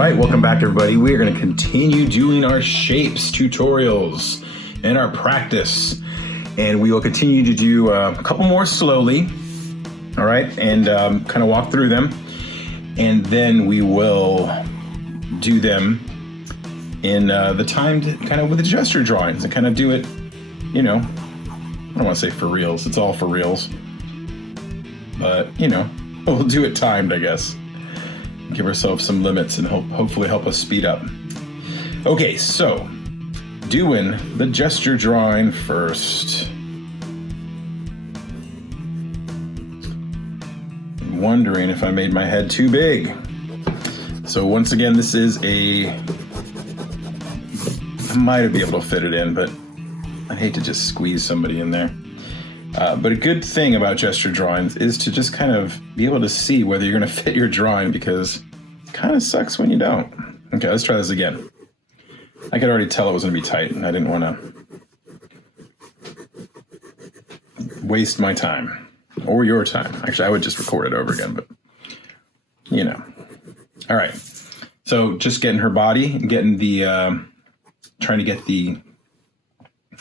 right, welcome back everybody. We are going to continue doing our shapes tutorials and our practice. And we will continue to do a couple more slowly, all right, and kind of walk through them. And then we will do them in the timed kind of with the gesture drawings and kind of do it, you know, I don't want to say for reals. It's all for reals. But, you know, we'll do it timed, I guess. Give ourselves some limits and hopefully help us speed up. Okay, so doing the gesture drawing first. I'm wondering if I made my head too big. So once again, this is I might be able to fit it in, but I hate to just squeeze somebody in there. But a good thing about gesture drawings is to just kind of be able to see whether you're going to fit your drawing, because it kind of sucks when you don't. Okay, let's try this again. I could already tell it was going to be tight, and I didn't want to waste my time or your time. Actually, I would just record it over again, but you know. All right, so just getting her body and getting the, trying to get the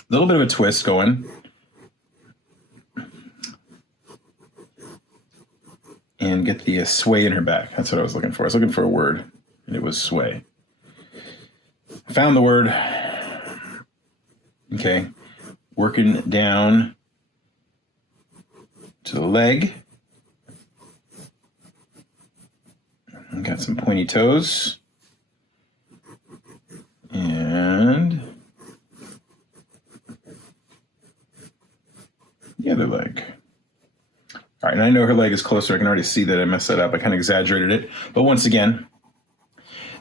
little bit of a twist going. And get the sway in her back. That's what I was looking for. I was looking for a word, and it was sway. Found the word. Okay. Working down to the leg. And got some pointy toes. And the other leg. All right, and I know her leg is closer. I can already see that I messed that up. I kind of exaggerated it. But once again,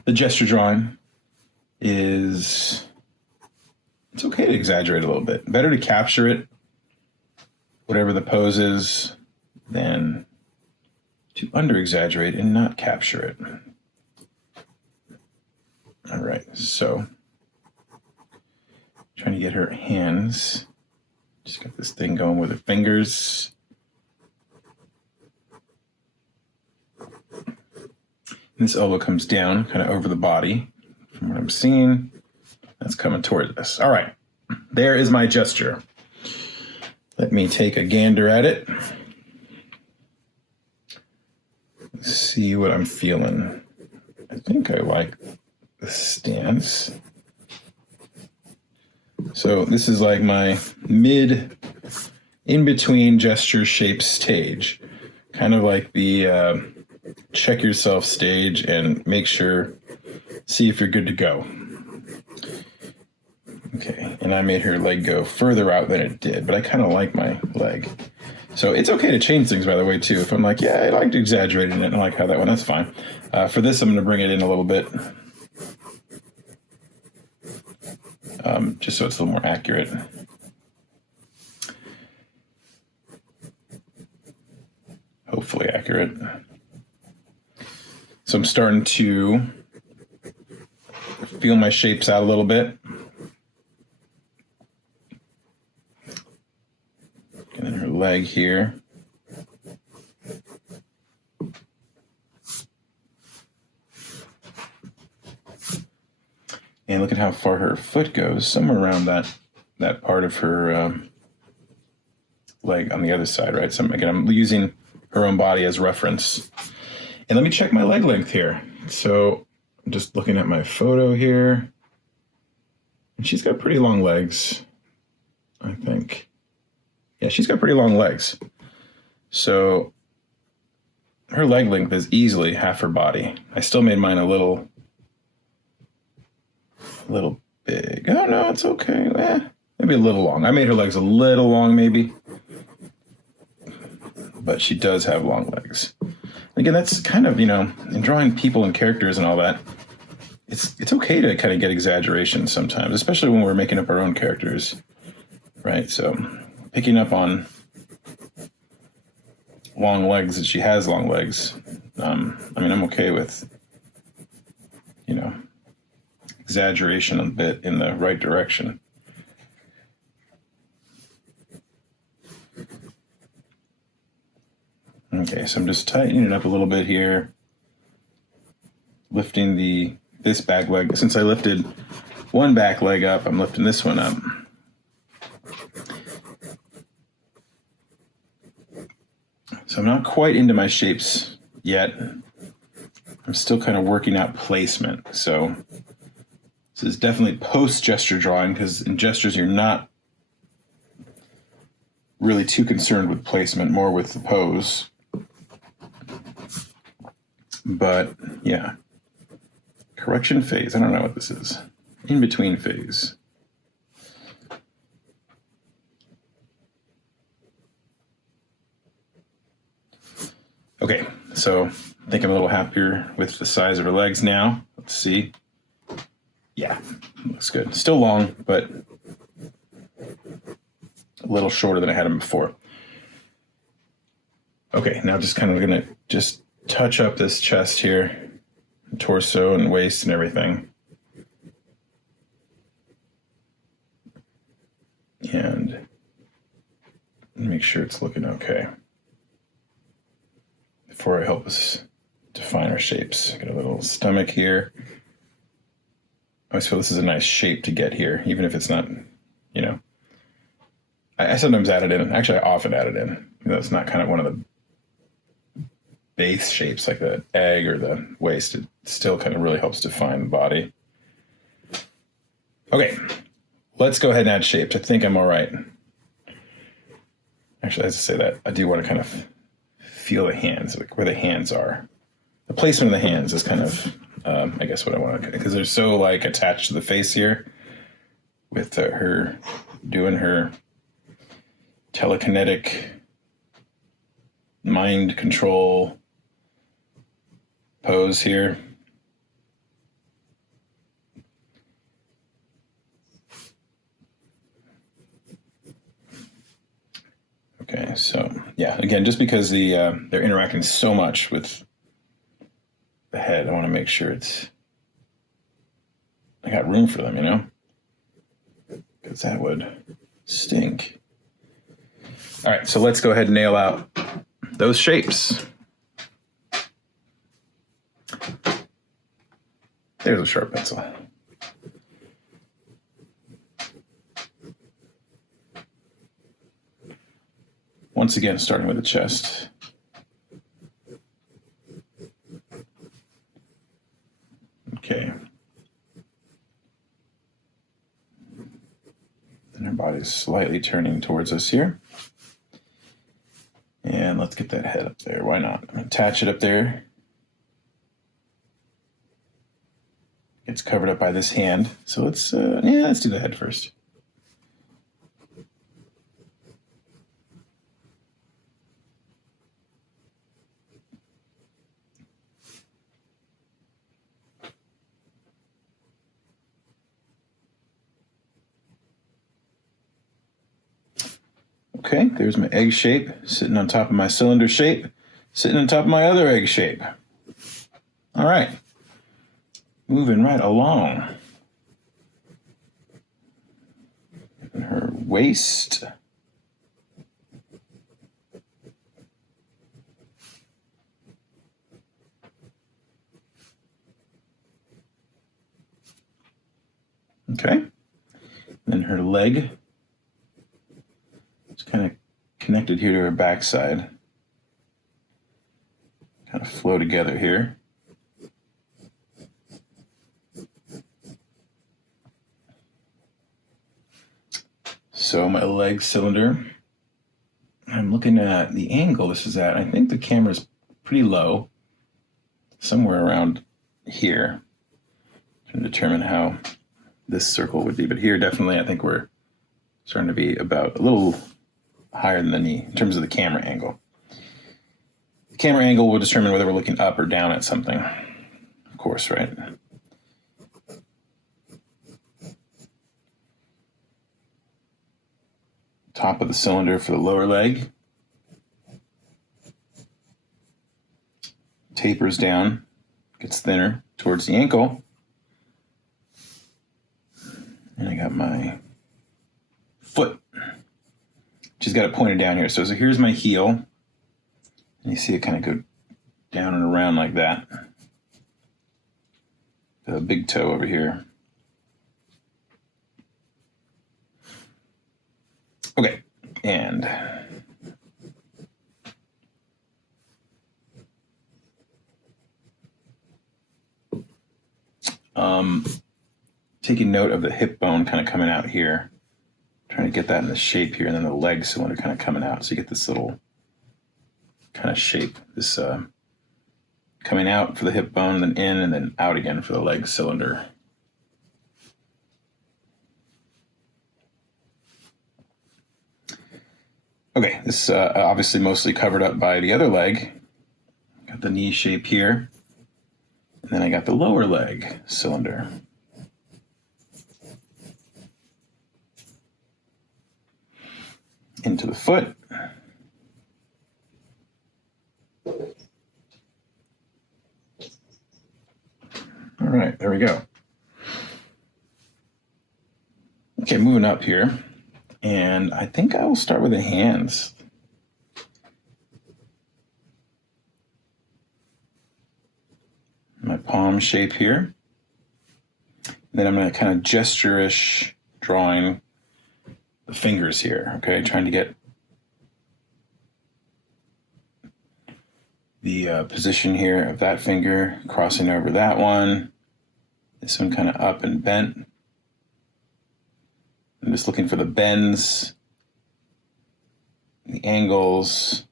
the gesture drawing it's okay to exaggerate a little bit. Better to capture it, whatever the pose is, than to under-exaggerate and not capture it. All right, so trying to get her hands. Just got this thing going with her fingers. This elbow comes down kind of over the body from what I'm seeing. That's coming towards us. All right, there is my gesture. Let me take a gander at it. Let's see what I'm feeling. I think I like the stance. So this is like my in-between gesture shape stage. Kind of like the check yourself stage and make sure, see if you're good to go. Okay, and I made her leg go further out than it did, but I kind of like my leg. So it's okay to change things, by the way, too. If I'm like, yeah, I liked exaggerating it, I like how that one, that's fine. For this, I'm going to bring it in a little bit. Just so it's a little more accurate. Hopefully accurate. So I'm starting to feel my shapes out a little bit. And then her leg here. And look at how far her foot goes, somewhere around that part of her leg on the other side, right? So again, I'm using her own body as reference. And let me check my leg length here. So I'm just looking at my photo here. And she's got pretty long legs, I think. Yeah, she's got pretty long legs. So her leg length is easily half her body. I still made mine a little big. Oh, no, it's okay. Maybe a little long. I made her legs a little long, maybe. But she does have long legs. Again, that's kind of, you know, in drawing people and characters and all that, it's okay to kind of get exaggeration sometimes, especially when we're making up our own characters, right? So picking up on long legs, that she has long legs, I mean, I'm okay with, you know, exaggeration a bit in the right direction. Okay, so I'm just tightening it up a little bit here. lifting this back leg. Since I lifted one back leg up, I'm lifting this one up. So I'm not quite into my shapes yet. I'm still kind of working out placement. So this is definitely post-gesture drawing, because in gestures you're not really too concerned with placement, more with the pose. But yeah, correction phase. I don't know what this is. In between phase. Okay, so I think I'm a little happier with the size of her legs now. Let's see. Yeah, looks good. Still long, but a little shorter than I had them before. Okay, now just kind of gonna just touch up this chest here, torso and waist and everything. And make sure it's looking okay before I help us define our shapes. Got a little stomach here. I always feel this is a nice shape to get here, even if it's not, you know. I sometimes add it in. Actually, I often add it in. You know, it's not kind of one of the base shapes like the egg or the waist. It still kind of really helps define the body. Okay, let's go ahead and add shapes. I think I'm all right. Actually, as I say that, I do want to kind of feel the hands, like where the hands are. The placement of the hands is kind of, I guess, what I want to, because they're so like attached to the face here with her doing her telekinetic mind control pose here. Okay, so yeah, again, just because they're interacting so much with the head, I want to make sure I got room for them, you know, because that would stink. All right, so let's go ahead and nail out those shapes. There's a sharp pencil. Once again, starting with the chest. Okay. Then her body's slightly turning towards us here. And let's get that head up there. Why not? I'm going to attach it up there. It's covered up by this hand. So let's do the head first. Okay, there's my egg shape, sitting on top of my cylinder shape, sitting on top of my other egg shape. All right, moving right along. And her waist. Okay, and then her leg. It's kind of connected here to her backside. Kind of flow together here. So my leg cylinder, I'm looking at the angle this is at. I think the camera's pretty low, somewhere around here. Trying to determine how this circle would be, but here definitely I think we're starting to be about a little higher than the knee in terms of the camera angle. The camera angle will determine whether we're looking up or down at something, of course, right? Top of the cylinder for the lower leg. Tapers down, gets thinner towards the ankle. And I got my foot. She's got it pointed down here. So here's my heel. And you see it kind of go down and around like that. the big toe over here. Okay, and taking note of the hip bone kind of coming out here, trying to get that in the shape here, and then the leg cylinder kind of coming out. So you get this little kind of shape, this coming out for the hip bone, and then in, and then out again for the leg cylinder. Okay, this is obviously mostly covered up by the other leg. Got the knee shape here. And then I got the lower leg cylinder. Into the foot. All right, there we go. Okay, moving up here. And I think I will start with the hands. My palm shape here. Then I'm going to kind of gesture-ish drawing the fingers here, okay? Trying to get the position here of that finger, crossing over that one. This one kind of up and bent. I'm just looking for the bends, the angles,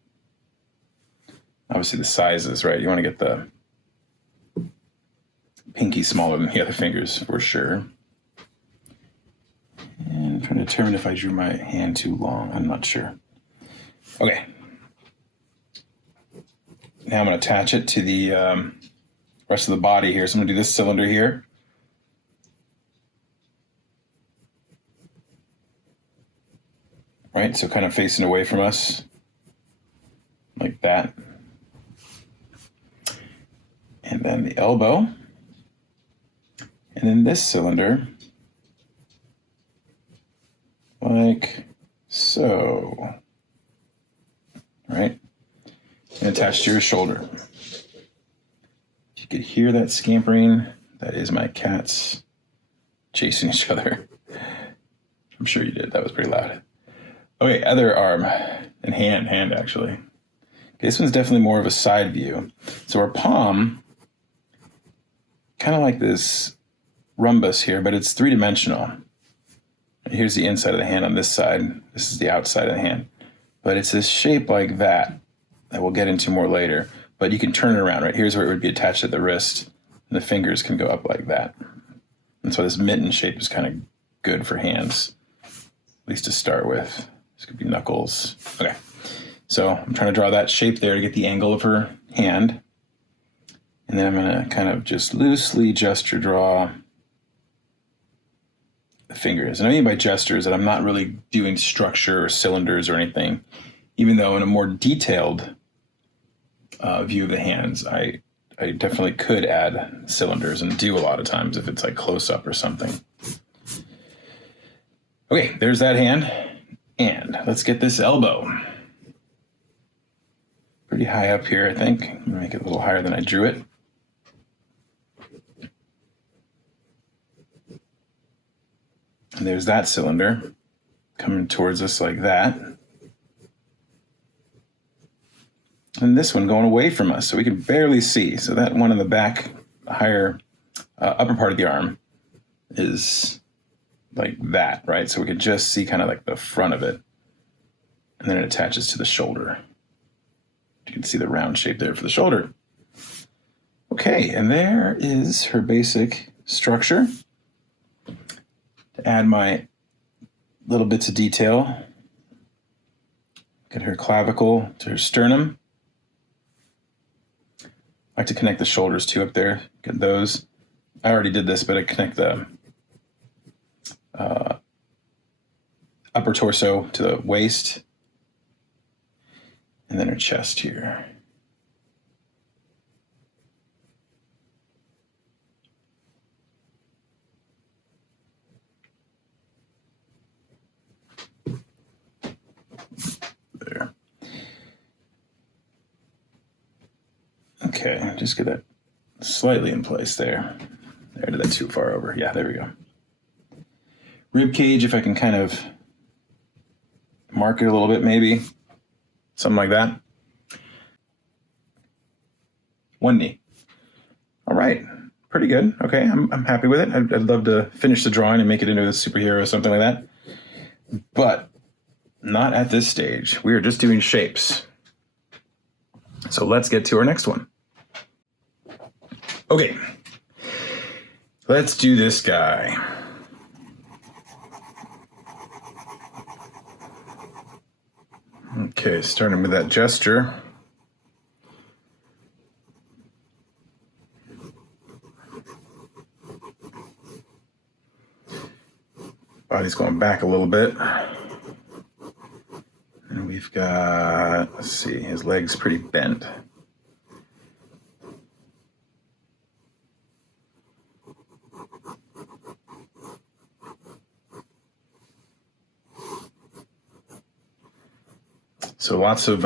obviously the sizes, right? You want to get the pinky smaller than the other fingers for sure. And I'm trying to determine if I drew my hand too long. I'm not sure. Okay. Now I'm going to attach it to the rest of the body here. So I'm going to do this cylinder here. Right, so kind of facing away from us, like that. And then the elbow. And then this cylinder, like so. Right? And attached to your shoulder. You could hear that scampering. That is my cats chasing each other. I'm sure you did. That was pretty loud. Okay, other arm and hand actually. Okay, this one's definitely more of a side view. So our palm, kind of like this rhombus here, but it's three-dimensional. Here's the inside of the hand on this side. This is the outside of the hand. But it's this shape like that we'll get into more later. But you can turn it around, right? Here's where it would be attached at the wrist, and the fingers can go up like that. And so this mitten shape is kind of good for hands, at least to start with. This could be knuckles. Okay, so I'm trying to draw that shape there to get the angle of her hand. And then I'm going to kind of just loosely gesture draw the fingers. And I mean by gestures that I'm not really doing structure or cylinders or anything, even though in a more detailed view of the hands, I definitely could add cylinders and do a lot of times if it's like close up or something. Okay, there's that hand. And let's get this elbow. Pretty high up here, I think. I'm gonna make it a little higher than I drew it. And there's that cylinder coming towards us like that. And this one going away from us, so we can barely see. So that one in the back, higher upper part of the arm is like that, right? So we can just see kind of like the front of it. And then it attaches to the shoulder. You can see the round shape there for the shoulder. Okay, and there is her basic structure. To add my little bits of detail, get her clavicle to her sternum. I like to connect the shoulders too up there. Get those. I already did this, but I connect the upper torso to the waist, and then her chest here. There. Okay, just get that slightly in place there. I did that too far over. Yeah, there we go. Rib cage, if I can kind of mark it a little bit, maybe. Something like that. One knee. All right. Pretty good. Okay, I'm happy with it. I'd love to finish the drawing and make it into a superhero or something like that. But not at this stage. We are just doing shapes. So let's get to our next one. Okay. Let's do this guy. Okay, starting with that gesture. Body's going back a little bit. And we've got, let's see, his leg's pretty bent. So lots of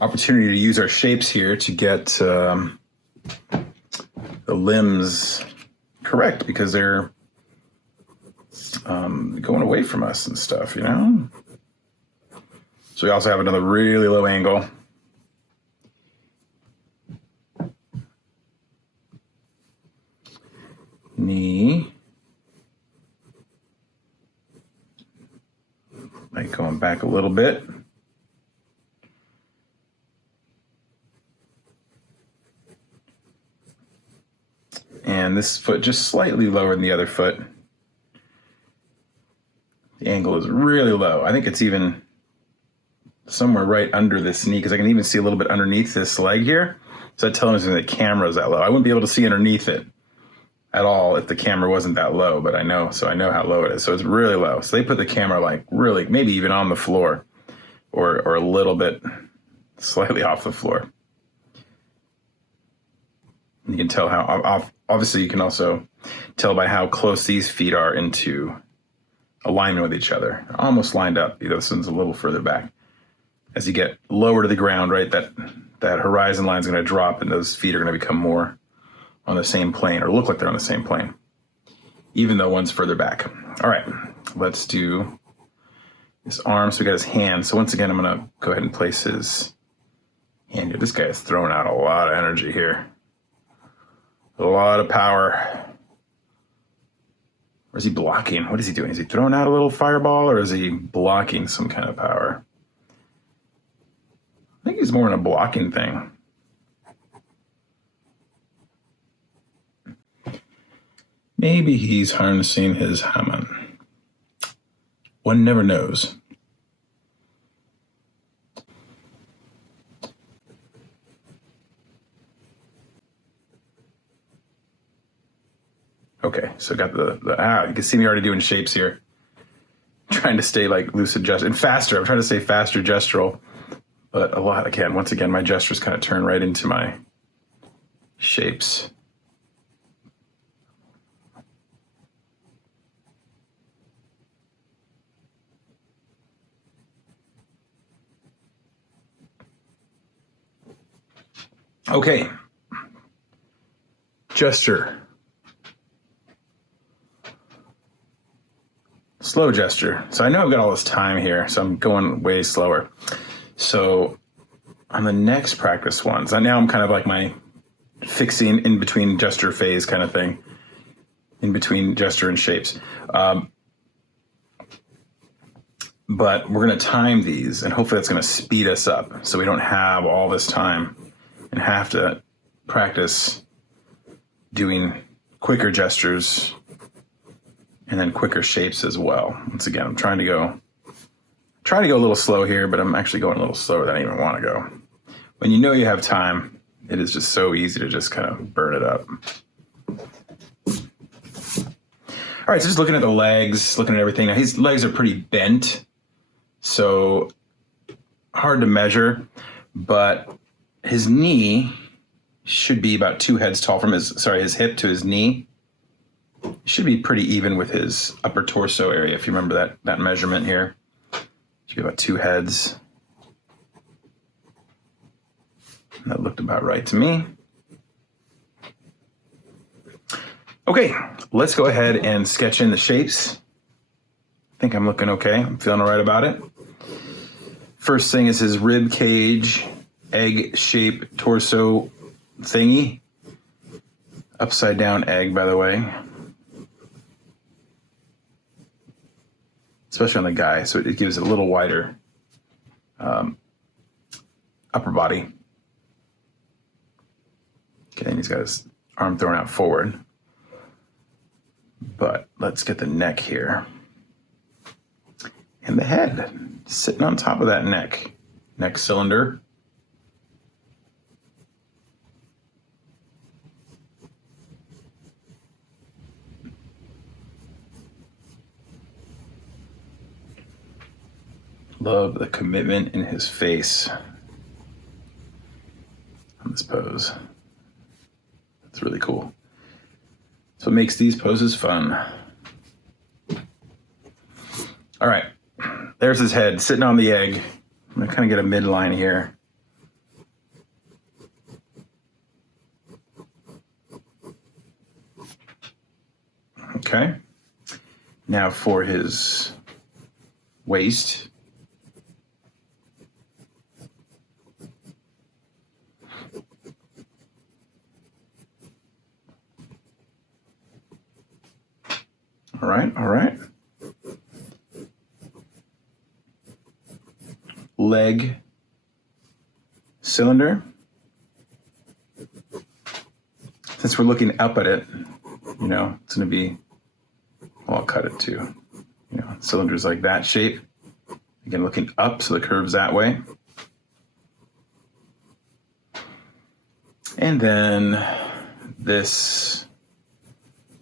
opportunity to use our shapes here to get the limbs correct, because they're going away from us and stuff, you know? So we also have another really low angle. Knee. Like going back a little bit. And this foot just slightly lower than the other foot. The angle is really low. I think it's even somewhere right under this knee, because I can even see a little bit underneath this leg here. So that tells me the camera's that low. I wouldn't be able to see underneath it at all if the camera wasn't that low, but I know how low it is. So it's really low. So they put the camera like really, maybe even on the floor, or a little bit slightly off the floor. You can tell how, obviously you can also tell by how close these feet are into alignment with each other. Almost lined up. This one's a little further back. As you get lower to the ground, right, that horizon line is going to drop, and those feet are going to become more on the same plane, or look like they're on the same plane, even though one's further back. All right, let's do his arm. So we got his hand. So once again, I'm going to go ahead and place his hand here. This guy is throwing out a lot of energy here. A lot of power. Or is he blocking? What is he doing? Is he throwing out a little fireball, or is he blocking some kind of power? I think he's more in a blocking thing. Maybe he's harnessing his Haman. One never knows. Okay, so got you can see me already doing shapes here. Trying to stay like lucid gesture and faster. I'm trying to say faster gestural, but once again, my gestures kind of turn right into my shapes. Okay. Gesture. Slow gesture. So I know I've got all this time here, so I'm going way slower. So on the next practice ones, now I'm kind of like my fixing in between gesture phase kind of thing, in between gesture and shapes. But we're going to time these, and hopefully that's going to speed us up so we don't have all this time and have to practice doing quicker gestures and then quicker shapes as well. Once again, I'm trying to go a little slow here, but I'm actually going a little slower than I even want to go. When you know you have time, it is just so easy to just kind of burn it up. All right, so just looking at the legs, looking at everything. Now his legs are pretty bent, so hard to measure, but his knee should be about 2 heads tall from his hip to his knee. Should be pretty even with his upper torso area, if you remember that measurement here. Should be about 2 heads. That looked about right to me. Okay, let's go ahead and sketch in the shapes. I think I'm looking okay. I'm feeling all right about it. First thing is his rib cage, egg shape torso thingy. Upside down egg, by the way. Especially on the guy, so it gives it a little wider upper body. Okay, and he's got his arm thrown out forward. But let's get the neck here. And the head, sitting on top of that neck cylinder. Love the commitment in his face on this pose. It's really cool. That's what makes these poses fun. All right, there's his head sitting on the egg. I'm gonna kind of get a midline here. Okay, now for his waist. All right. Leg cylinder. Since we're looking up at it, it's going to be, well, I'll cut it too. Cylinders like that shape. Again, looking up, so the curve's that way. And then this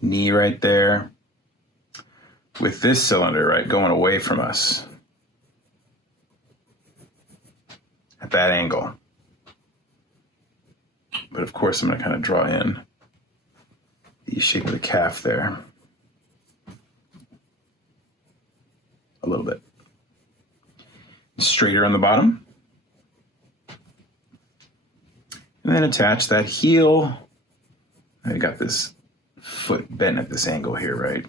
knee right there with this cylinder, right, going away from us at that angle. But of course, I'm going to kind of draw in the shape of the calf there a little bit. Straighter on the bottom. And then attach that heel. I got this foot bent at this angle here, right?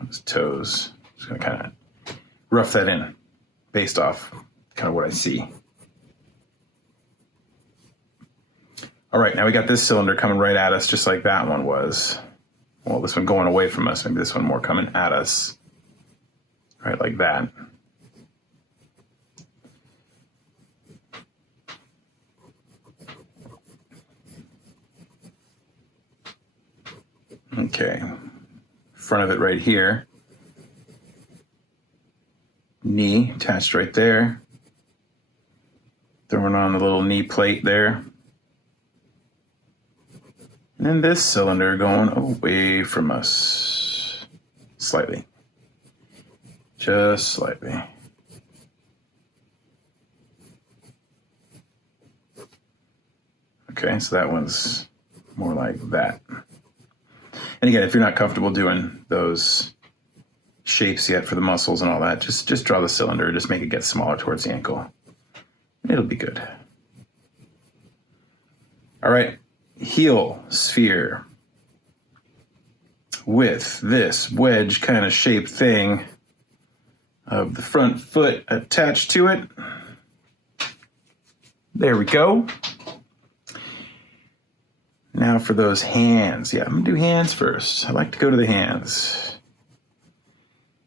On his toes. Just gonna kind of rough that in based off kind of what I see. All right, now we got this cylinder coming right at us just like that one was. Well, this one going away from us, maybe this one more coming at us. Right, like that. Okay, front of it right here. Knee attached right there. Throwing on the little knee plate there. And then this cylinder going away from us. Slightly. Just slightly. Okay, so that one's more like that. And again, if you're not comfortable doing those shapes yet for the muscles and all that, just draw the cylinder, just make it get smaller towards the ankle. It'll be good. All right, heel sphere with this wedge kind of shaped thing of the front foot attached to it. There we go. Now for those hands. Yeah, I'm gonna do hands first. I like to go to the hands.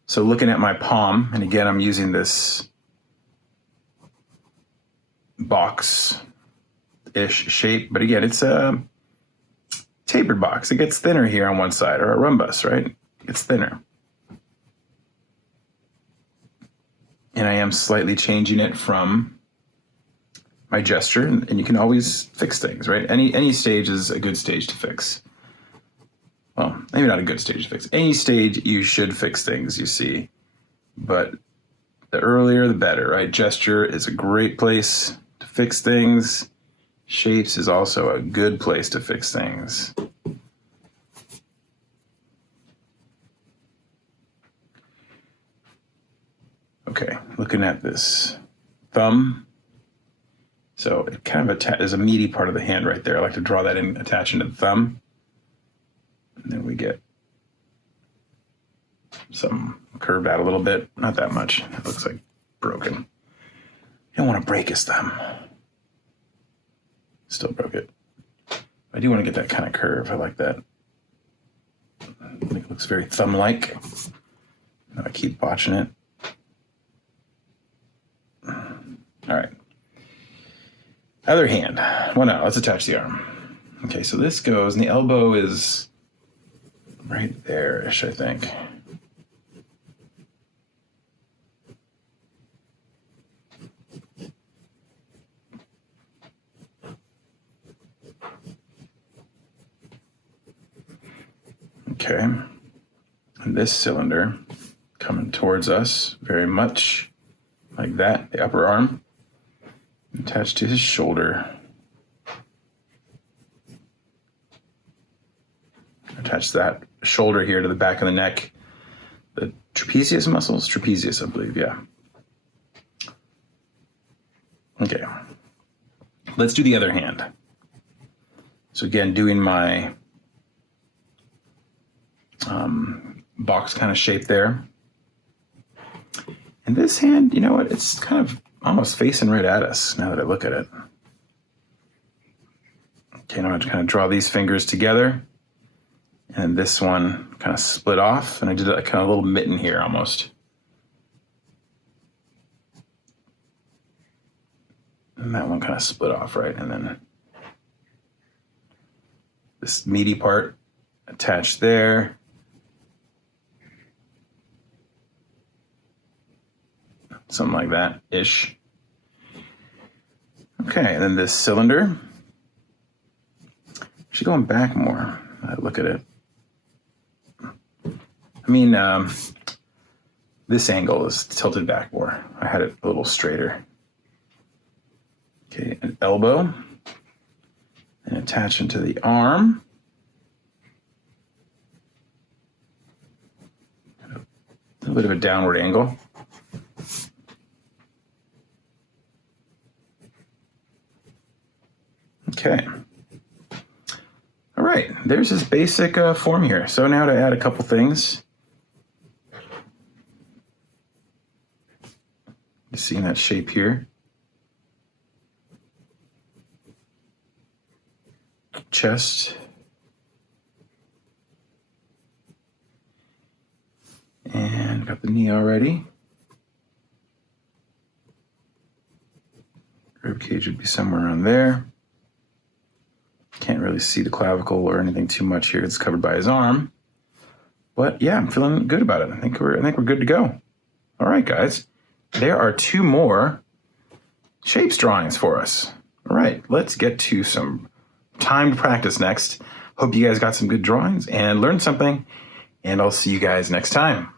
So looking at my palm, and again, I'm using this box-ish shape, but again, it's a tapered box. It gets thinner here on one side, or a rhombus, right? It gets thinner. And I am slightly changing it from my gesture, and you can always fix things, right? Any stage is a good stage to fix. Well, maybe not a good stage to fix. Any stage you should fix things, you see. But the earlier, the better, right? Gesture is a great place to fix things. Shapes is also a good place to fix things. Okay, looking at this thumb So it kind of is a meaty part of the hand right there. I like to draw that in, attach into the thumb. And then we get some curved out a little bit. Not that much. It looks like broken. You don't want to break his thumb. Still broke it. I do want to get that kind of curve. I like that. I think it looks very thumb-like. I keep botching it. All right. Other hand. Well, no, let's attach the arm. Okay, so this goes, and the elbow is right there-ish, I think. Okay, and this cylinder coming towards us very much like that, the upper arm attached to his shoulder. Attach that shoulder here to the back of the neck. The trapezius muscles, trapezius, I believe, yeah. Okay, let's do the other hand. So again, doing my box kind of shape there. And this hand, you know what? It's kind of almost facing right at us now that I look at it. Okay, now I'm going to kind of draw these fingers together. And this one kind of split off. And I did a kind of little mitten here almost. And that one kind of split off, right? And then this meaty part attached there. Something like that-ish. Okay, and then this cylinder. Actually going back more. I look at it. I mean, this angle is tilted back more. I had it a little straighter. Okay, an elbow. And attach into the arm. A little bit of a downward angle. Okay. All right, there's this basic form here. So now to add a couple things. You see that shape here? Chest. And got the knee already. Rib cage would be somewhere around there. Can't really see the clavicle or anything too much here. It's covered by his arm. But yeah, I'm feeling good about it. I think we're good to go. All right, guys. There are 2 more shapes drawings for us. All right, let's get to some timed practice next. Hope you guys got some good drawings and learned something. And I'll see you guys next time.